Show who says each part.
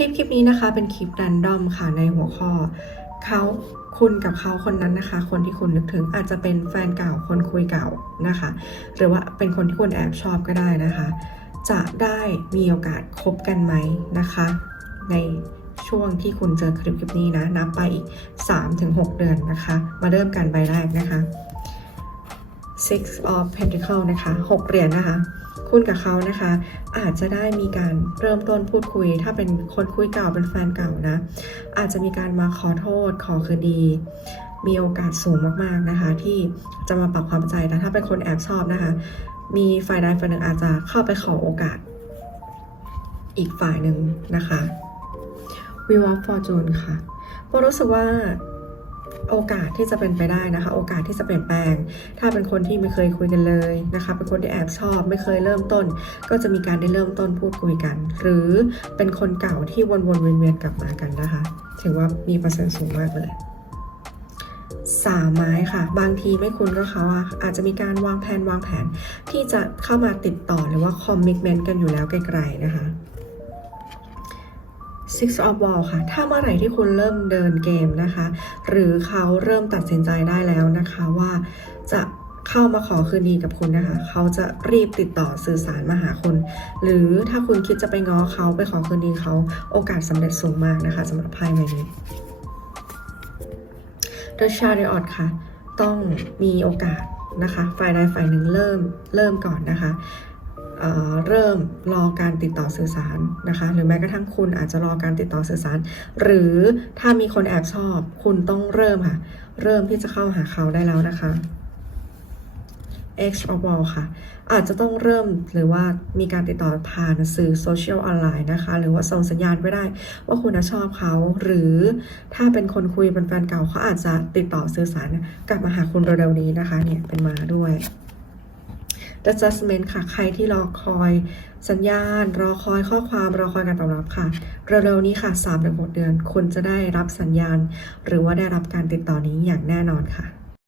Speaker 1: คลิปคลิปนี้นะคะ เป็นคลิปรันดอมค่ะในหัวข้อเขาคุณกับเขาคนนั้นนะคะ คนที่คุณนึกถึงอาจจะเป็นแฟนเก่าคนคุยเก่านะคะ หรือว่าเป็นคนที่คุณแอบชอบก็ได้นะคะ จะได้มีโอกาสคบกันไหมนะคะ ในช่วงที่คุณเจอคลิปคลิปนี้นะ นับไปอีก 3-6 เดือนนะคะ มาเริ่มกันใบแรกนะคะ Six of Pentacle นะคะ 6 เหรียญนะคะ คุณกับเขานะคะ อาจจะได้มีการเริ่มต้นพูดคุย ถ้าเป็นคนคุยเก่าเป็นแฟนเก่านะ อาจจะมีการมาขอโทษขอคืนดี มีโอกาสสูงมากๆนะคะ ที่จะมาปรับความใจแต่ถ้าเป็นคนแอบชอบนะคะ มีฝ่ายใดฝ่ายหนึ่งอาจจะเข้าไปขอโอกาส อีกฝ่ายหนึ่งนะคะ w ิว of Fortune ค่ะโบรู้สึกว่า โอกาสที่จะเป็นไปได้นะคะ โอกาสที่จะเปลี่ยนแปลง ถ้าเป็นคนที่ไม่เคยคุยกันเลยนะคะ เป็นคนที่แอบชอบ ไม่เคยเริ่มต้น ก็จะมีการได้เริ่มต้นพูดคุยกัน หรือเป็นคนเก่าที่วนๆเวียนๆกลับมากันนะคะ ถือว่ามีเปอร์เซ็นต์สูงมากเลยสามไม้ค่ะ บางทีไม่คุ้นก็เขาอะอาจจะมีการวางแผนวางแผน ที่จะเข้ามาติดต่อหรือว่าคอมมิชเมนต์กันอยู่แล้วไกลๆนะคะ Six of Ball ค่ะ ถ้าเมื่อไหร่ที่คุณเริ่มเดินเกมนะคะ หรือเขาเริ่มตัดสินใจได้แล้วนะคะว่าจะเข้ามาขอคืนดีกับคุณนะคะ เขาจะรีบติดต่อสื่อสารมาหาคุณ หรือถ้าคุณคิดจะไปง้อเขาไปขอคืนดีเขา โอกาสสำเร็จสูงมากนะคะสำหรับไพ่ใบนี้ The Chariot ค่ะ ต้องมีโอกาสนะคะ ฝ่ายใดฝ่ายหนึ่งเริ่มเริ่มก่อนนะคะ เริ่มรอการติดต่อสื่อสารนะคะ หรือแม้กระทั่งคุณอาจจะรอการติดต่อสื่อสาร หรือถ้ามีคนแอบชอบ คุณต้องเริ่มค่ะ เริ่มที่จะเข้าหาเขาได้แล้วนะคะ X of Wall ค่ะ อาจจะต้องเริ่มหรือว่ามีการติดต่อผ่านสื่อโซเชียลออนไลน์นะคะ หรือว่าส่งสัญญาณไว้ได้ว่าคุณนะชอบเขา หรือถ้าเป็นคนคุยเป็นแฟนเก่าเขาอาจจะติดต่อสื่อสารกลับมาหาคุณเร็วๆนี้นะคะเนี่ยเป็นมาด้วย The Judgment ค่ะ ใครที่รอคอยสัญญาณ รอคอยข้อความ รอคอยการตอบรับค่ะ เร็วๆนี้ค่ะ3-6เดือน คุณจะได้รับสัญญาณ หรือว่าได้รับการติดต่อนี้อย่างแน่นอนค่ะ